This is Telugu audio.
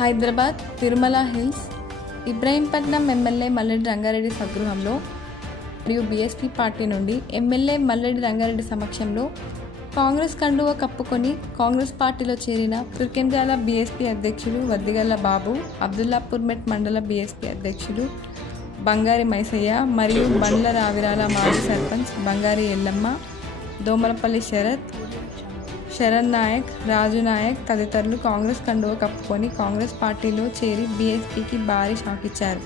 హైదరాబాద్ తిరుమల హిల్స్ ఇబ్రహీంపట్నం ఎమ్మెల్యే మల్లెడ్డి రంగారెడ్డి స్వగృహంలో మరియు బీఎస్పీ పార్టీ నుండి ఎమ్మెల్యే మల్లెడ్డి రంగారెడ్డి సమక్షంలో కాంగ్రెస్ కండువా కప్పుకొని కాంగ్రెస్ పార్టీలో చేరిన తుర్కెంజాల బీఎస్పీ అధ్యక్షులు వద్దిగళ్ల బాబు, అబ్దుల్లాపూర్మెట్ మండల బీఎస్పీ అధ్యక్షులు బంగారి మైసయ్య మరియు బండ్ల రావిరాల మాజీ సర్పంచ్ బంగారి ఎల్లమ్మ, దోమలపల్లి శరణ్ నాయక్, రాజు నాయక్ తదితరులు కాంగ్రెస్ కండువా కప్పుకొని కాంగ్రెస్ పార్టీలో చేరి బీఎస్పీకి భారీ షాక్ ఇచ్చారు.